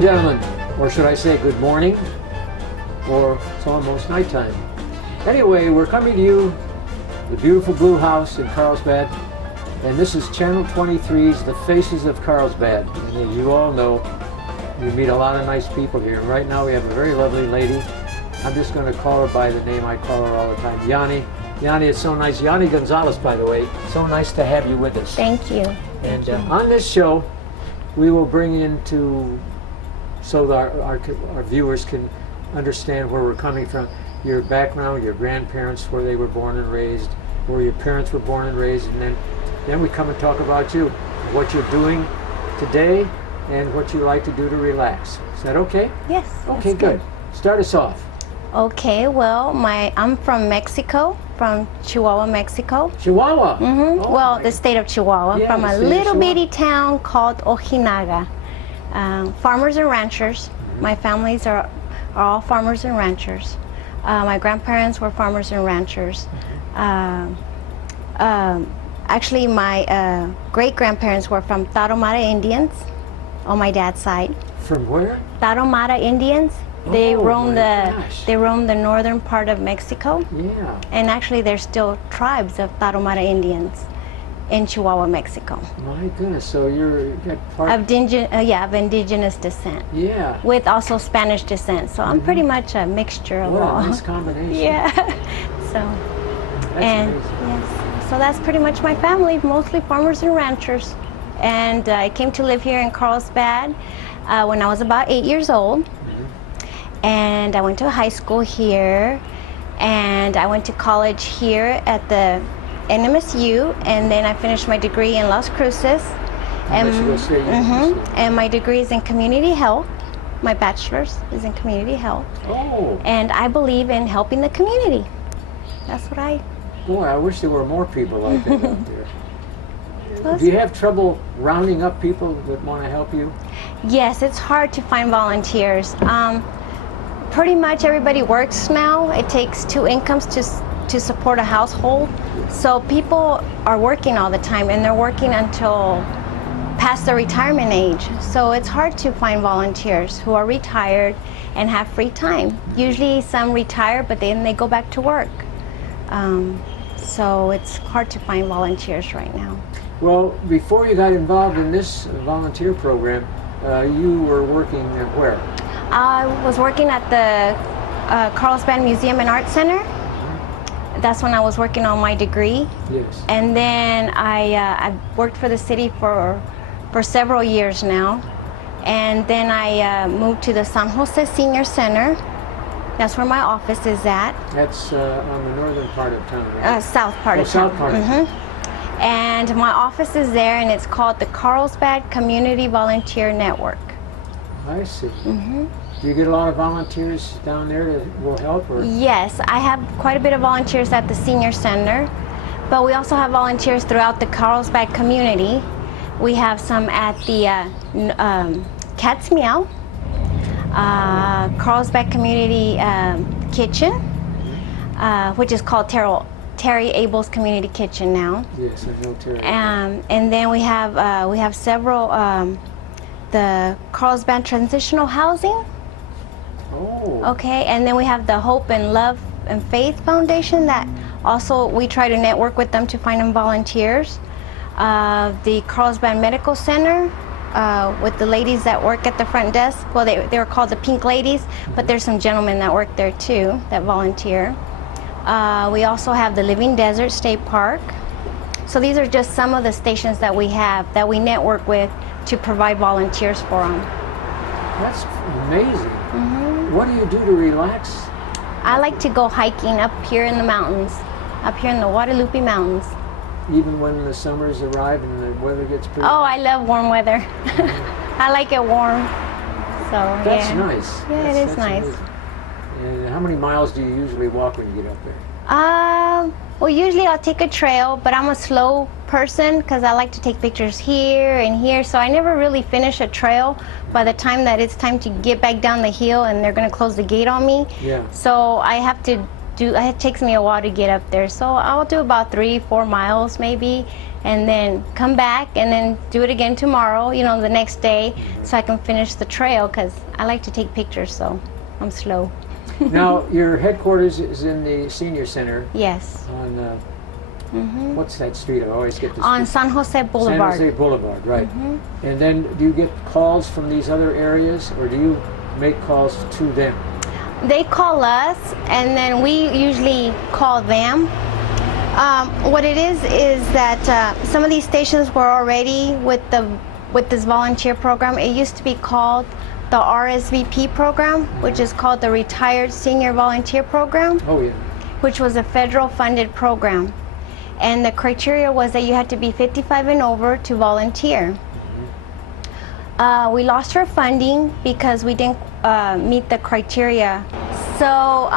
and gentlemen, or should I say good morning, or it's almost nighttime. Anyway, we're coming to you, the beautiful Blue House in Carlsbad, and this is Channel 23's The Faces of Carlsbad. And as you all know, you meet a lot of nice people here. And right now we have a very lovely lady. I'm just going to call her by the name I call her all the time, Yanni. Yanni, it's so nice. Yanira Gonzales, by the way. So nice to have you with us. Thank you. And on this show, we will bring into, so that our viewers can understand where we're coming from, your background, your grandparents, where they were born and raised, where your parents were born and raised, and then we come and talk about you, what you're doing today, and what you like to do to relax. Is that okay? Yes. Okay, good. Start us off. Okay, well, I'm from Mexico, from Chihuahua, Mexico. Chihuahua? Mm-hmm. Oh, well, the state of Chihuahua, yeah, from a little bitty town called Ojinaga. Farmers and ranchers. Mm-hmm. My families are all farmers and ranchers. My grandparents were farmers and ranchers. Actually, my great-grandparents were from Tarahumara Indians on my dad's side. From where? Tarahumara Indians. They roam the northern part of Mexico. Yeah. And actually, there's still tribes of Tarahumara Indians in Chihuahua, Mexico. My goodness, so you're part of indigenous descent. Yeah. With also Spanish descent. So I'm pretty much a mixture of all. What a nice combination. Yeah. So. That's amazing. Yes. So that's pretty much my family, mostly farmers and ranchers. And I came to live here in Carlsbad when I was about 8 years old. And I went to high school here, and I went to college here at the NMSU, and then I finished my degree in Las Cruces. And my degree is in community health. My bachelor's is in community health. Oh. And I believe in helping the community. That's what I... Boy, I wish there were more people like that out there. Do you have trouble rounding up people that want to help you? Yes, it's hard to find volunteers. Pretty much everybody works now. It takes 2 incomes to support a household. So people are working all the time, and they're working until past the retirement age. So it's hard to find volunteers who are retired and have free time. Usually some retire, but then they go back to work. So it's hard to find volunteers right now. Well, before you got involved in this volunteer program, you were working at where? I was working at the Carlsbad Museum and Art Center. That's when I was working on my degree. Yes. And then I worked for the city for several years now. And then I moved to the San Jose Senior Center. That's where my office is at. That's on the northern part of town, right? South part of town. South part of town. And my office is there, and it's called the Carlsbad Community Volunteer Network. I see. Do you get a lot of volunteers down there that will help? Or? Yes, I have quite a bit of volunteers at the Senior Center, but we also have volunteers throughout the Carlsbad community. We have some at the Cat's Meow, Carlsbad Community Kitchen, which is called Terry Abel's Community Kitchen now. Yes, I know Terry. And then we have several, the Carlsbad Transitional Housing. Oh. Okay, and then we have the Hope and Love and Faith Foundation that also we try to network with them to find them volunteers. The Carlsbad Medical Center with the ladies that work at the front desk. Well, they were called the Pink Ladies, but there's some gentlemen that work there too that volunteer. We also have the Living Desert State Park. So these are just some of the stations that we have that we network with to provide volunteers for them. That's amazing. What do you do to relax? I like to go hiking up here in the mountains, up here in the Guadalupe Mountains. Even when the summers arrive and the weather gets pretty? Oh, I love warm weather. I like it warm. So That's yeah. nice. Yeah, it is nice. Amazing. And how many miles do you usually walk when you get up there? Well, usually I'll take a trail, but I'm a slow person because I like to take pictures here and here, so I never really finish a trail by the time that it's time to get back down the hill and they're going to close the gate on me. Yeah. So I have to do. It takes me a while to get up there, so I'll do about 3-4 miles maybe, and then come back and then do it again tomorrow. You know, the next day, so I can finish the trail because I like to take pictures, so I'm slow. Now, your headquarters is in the senior center Yes. on what's that street? I always get this. On San Jose Boulevard. San Jose Boulevard, right. And then do you get calls from these other areas, or do you make calls to them? They call us, and then we usually call them. What it is that some of these stations were already with this volunteer program. It used to be called the RSVP program, which is called the Retired Senior Volunteer Program. Oh, yeah. Which was a federal funded program. And the criteria was that you had to be 55 and over to volunteer. We lost our funding because we didn't meet the criteria. So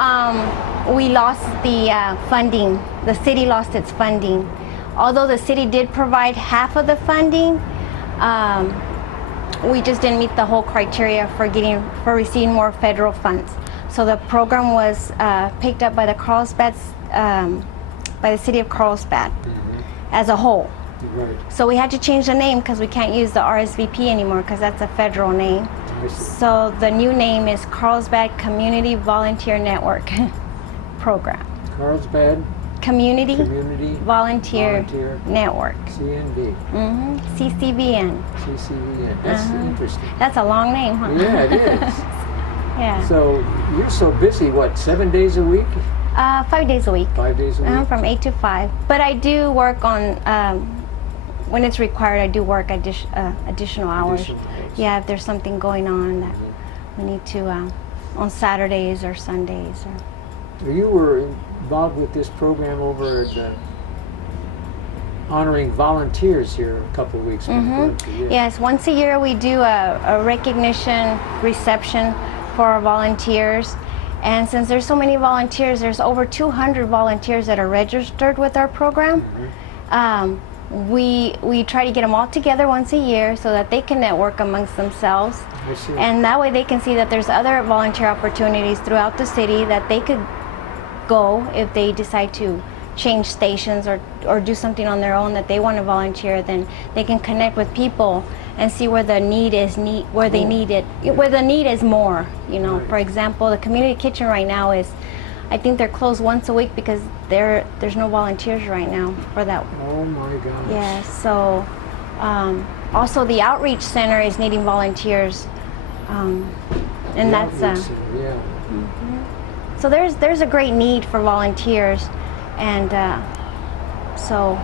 we lost the funding. The city lost its funding. Although the city did provide half of the funding, we just didn't meet the whole criteria for receiving more federal funds. So the program was picked up by the by the city of Carlsbad as a whole. Right. So we had to change the name because we can't use the RSVP anymore because that's a federal name. So the new name is Carlsbad Community Volunteer Network Program. Carlsbad Community Volunteer Network. CNV. CCVN. CCVN. That's interesting. That's a long name, huh? Yeah, it is. Yeah. So you're so busy, what, 7 days a week? 5 days a week. 5 days a week? From 8 to 5. But I do work on, when it's required, I do work additional hours. Additional hours. Yeah, if there's something going on that we need to, on Saturdays or Sundays. You were involved with this program over at honoring volunteers here a couple of weeks ago. Yes, once a year we do a recognition reception for our volunteers. And since there's so many volunteers, there's over 200 volunteers that are registered with our program. We try to get them all together once a year so that they can network amongst themselves. I see. And that way they can see that there's other volunteer opportunities throughout the city that they could go if they decide to change stations or do something on their own that they want to volunteer. Then they can connect with people and see where the need is where they need it, where the need is more. You know, Right. For example, the community kitchen right now is, I think they're closed once a week because there's no volunteers right now for that. Oh my gosh. Yeah. So also the outreach center is needing volunteers, and The that's outreach center, yeah. so there's a great need for volunteers, and so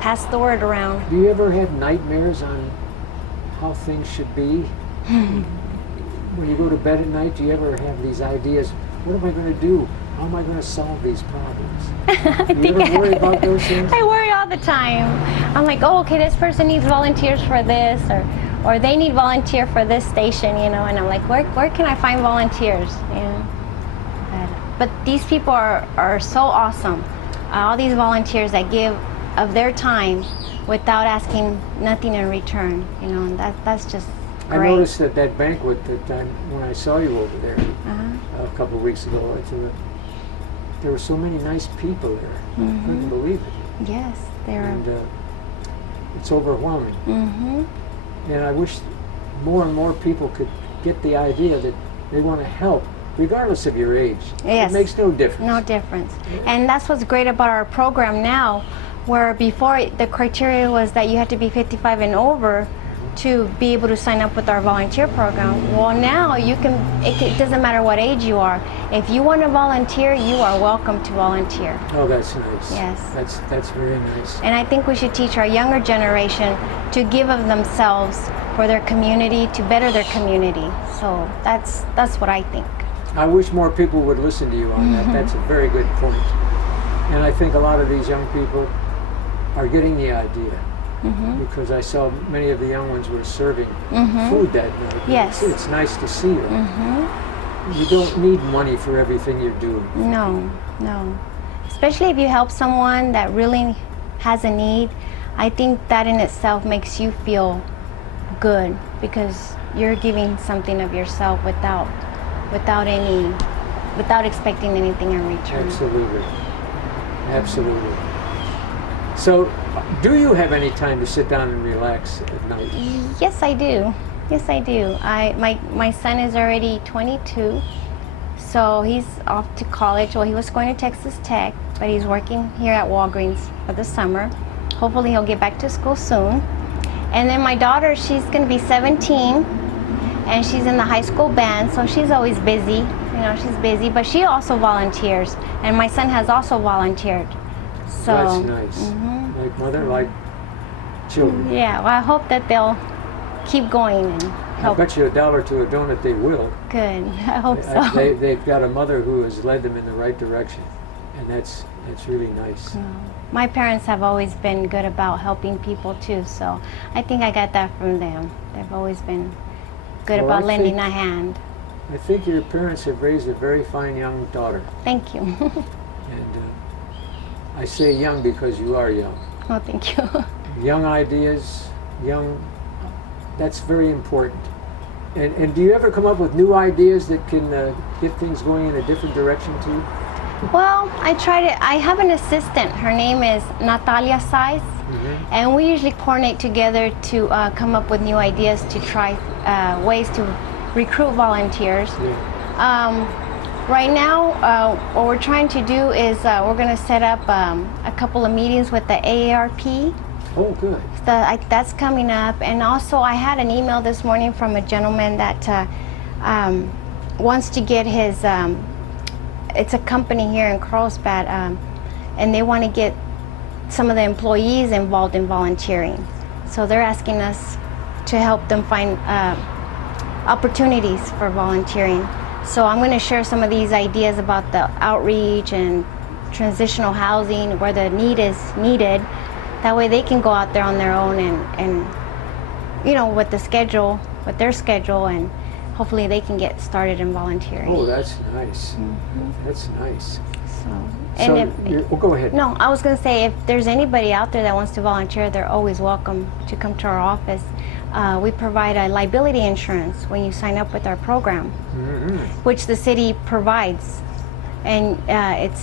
pass the word around. Do you ever have nightmares on how things should be? When you go to bed at night, do you ever have these ideas, what am I going to do? How am I going to solve these problems? Do you ever worry about those things? I worry all the time. I'm like, oh, okay, this person needs volunteers for this, or they need volunteer for this station, you know, and I'm like, where can I find volunteers, you know? But these people are so awesome. All these volunteers that give of their time without asking nothing in return, you know, and that's just great. I noticed at that banquet when I saw you over there a couple of weeks ago, there were so many nice people there. I couldn't believe it. Yes, they're. And it's overwhelming. And I wish more and more people could get the idea that they want to help, regardless of your age. Yes. It makes no difference. No difference. And that's what's great about our program now, where before the criteria was that you had to be 55 and over to be able to sign up with our volunteer program. Well, now you can, it doesn't matter what age you are. If you want to volunteer, you are welcome to volunteer. Oh, that's nice. Yes. That's very nice. And I think we should teach our younger generation to give of themselves for their community, to better their community. So that's what I think. I wish more people would listen to you on that. That's a very good point. And I think a lot of these young people are getting the idea. Because I saw many of the young ones were serving food that night. Yes. It's nice to see them. You don't need money for everything you're doing. No. Especially if you help someone that really has a need, I think that in itself makes you feel good because you're giving something of yourself without any without expecting anything in return. Absolutely. Absolutely. So, do you have any time to sit down and relax at night? Yes, I do. Yes, I do. My son is already 22, so he's off to college. Well, he was going to Texas Tech, but he's working here at Walgreens for the summer. Hopefully he'll get back to school soon. And then my daughter, she's going to be 17, and she's in the high school band, so she's always busy. You know, she's busy, but she also volunteers, and my son has also volunteered. So That's nice. Like mother, like children. yeah, well, I hope that they'll keep going and I help. bet you $1 to a donut they will. Good. I hope so. They've got a mother who has led them in the right direction, and that's really nice. My parents have always been good about helping people too, so I think I got that from them. They've always been good Well, about I lending think- a hand. I think your parents have raised a very fine young daughter, Thank you. and I say young because you are young. Oh, thank you. Young ideas, that's very important. And do you ever come up with new ideas that can get things going in a different direction too? Well, I have an assistant. Her name is Natalia Sais, and we usually coordinate together to come up with new ideas to try ways to recruit volunteers. Right now, what we're trying to do is we're going to set up a couple of meetings with the AARP. Oh, good. That's coming up. And also, I had an email this morning from a gentleman that wants to get his, it's a company here in Carlsbad, and they want to get some of the employees involved in volunteering. So they're asking us to help them find opportunities for volunteering. So I'm going to share some of these ideas about the outreach and transitional housing where the need is needed. That way they can go out there on their own and you know, with their schedule, and hopefully they can get started in volunteering. Oh, that's nice. That's nice. So, go ahead. No, I was going to say, if there's anybody out there that wants to volunteer, they're always welcome to come to our office. We provide a liability insurance when you sign up with our program, which the city provides, and it's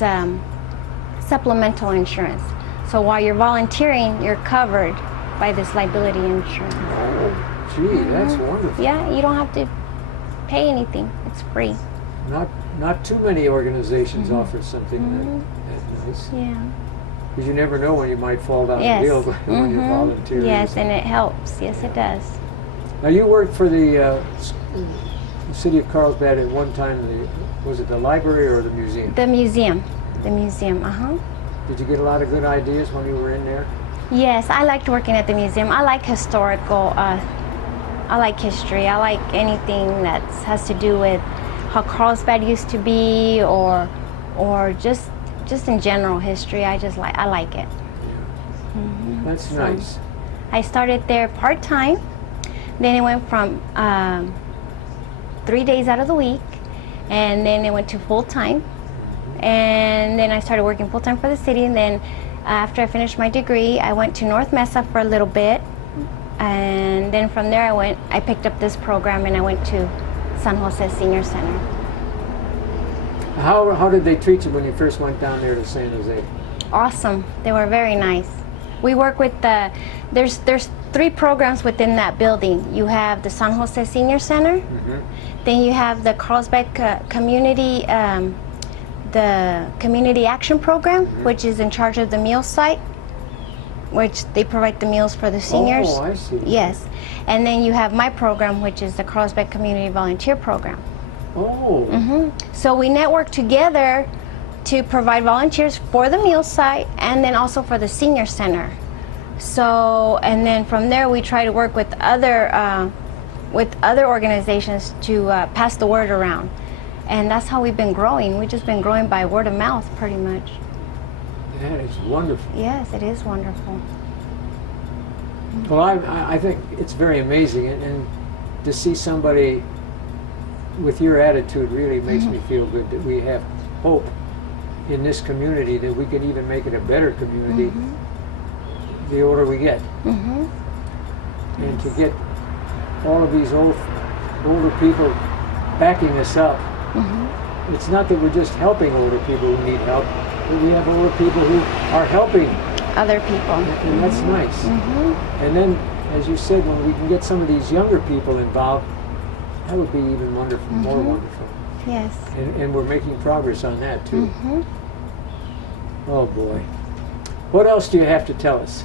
supplemental insurance. So while you're volunteering, you're covered by this liability insurance. Oh, gee, that's wonderful. Yeah, you don't have to pay anything. It's free. Not too many organizations offer something that nice. Yeah. Because you never know when you might fall down Yes. the hill when you're volunteering. Yes, and it helps. Yes, it does. Now you worked for the city of Carlsbad at one time. Was it the library or the museum? The museum. The museum, Did you get a lot of good ideas when you were in there? Yes, I liked working at the museum. I like historical, I like history. I like anything that has to do with how Carlsbad used to be, or just in general history. I like it. That's So, nice. I started there part-time. Then it went from 3 days out of the week, and then it went to full-time. And then I started working full-time for the city, and then after I finished my degree, I went to North Mesa for a little bit, and then from there I picked up this program, and I went to San Jose Senior Center. How did they treat you when you first went down there to San Jose? Awesome. They were very nice. We work with there's 3 programs within that building. You have the San Jose Senior Center, then you have the Carlsbad Community the Community Action Program, which is in charge of the meal site, which they provide the meals for the seniors. Oh, I see. Yes. And then you have my program, which is the Carlsbad Community Volunteer Program. Oh. So we network together to provide volunteers for the meal site and then also for the senior center. So, and then from there we try to work with other organizations to pass the word around. And that's how we've been growing. We've just been growing by word of mouth, pretty much. That is wonderful. Yes, it is wonderful. Well, I think it's very amazing, and to see somebody with your attitude really makes me feel good that we have hope in this community, that we can even make it a better community the older we get. And to get all of these older people backing us up it's not that we're just helping older people who need help, but we have older people who are helping. Other people. And that's nice. And then, as you said, when we can get some of these younger people involved, that would be even wonderful, more wonderful. Yes. And we're making progress on that too. Oh boy. What else do you have to tell us?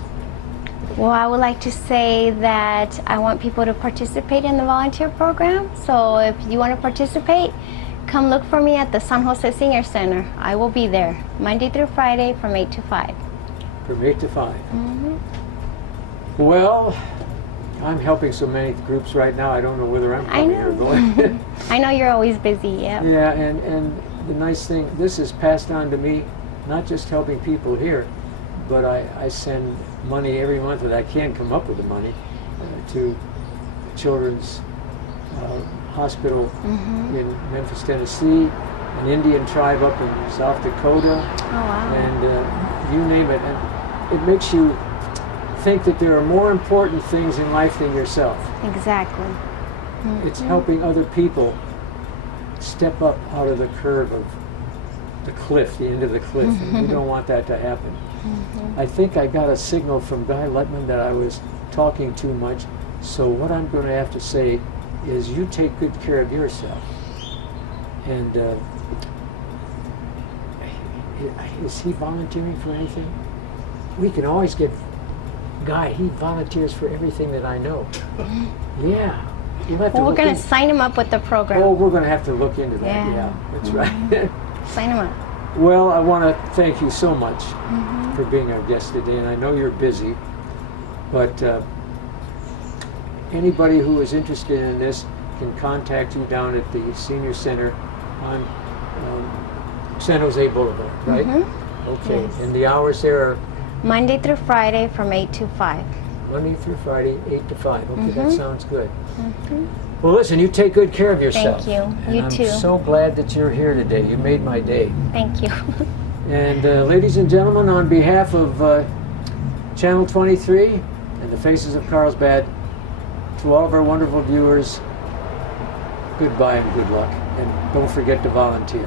Well, I would like to say that I want people to participate in the volunteer program. So if you want to participate, come look for me at the San Jose Senior Center. I will be there Monday through Friday from 8 to 5. From 8 to 5. Well, I'm helping so many groups right now, I don't know whether I'm coming or going. I know you're always busy, yeah. Yeah, and the nice thing, this is passed on to me, not just helping people here, but I send money every month that I can come up with the money to Children's Hospital in Memphis, Tennessee, an Indian tribe up in South Dakota, and you name it. And it makes you think that there are more important things in life than yourself. Exactly. It's helping other people step up out of the curve of the cliff, the end of the cliff, and we don't want that to happen. I think I got a signal from Guy Lutman that I was talking too much, so what I'm going to have to say is you take good care of yourself. And is he volunteering for anything? We can always get Guy, he volunteers for everything that I know. Yeah. We'll have to we're going to sign him up with the program. Oh, we're going to have to look into that. Yeah, that's right. Sign him up. Well, I want to thank you so much for being our guest today, and I know you're busy, but anybody who is interested in this can contact you down at the Senior Center on San Jose Boulevard, right? Okay, Yes. and the hours there are? Monday through Friday from 8 to 5. Monday through Friday, 8 to 5. Okay, that sounds good. Well, listen, you take good care of yourself. Thank you. And You I'm too. so glad that you're here today. You made my day. Thank you. And ladies and gentlemen, on behalf of Channel 23 and the Faces of Carlsbad, to all of our wonderful viewers, goodbye and good luck. And don't forget to volunteer.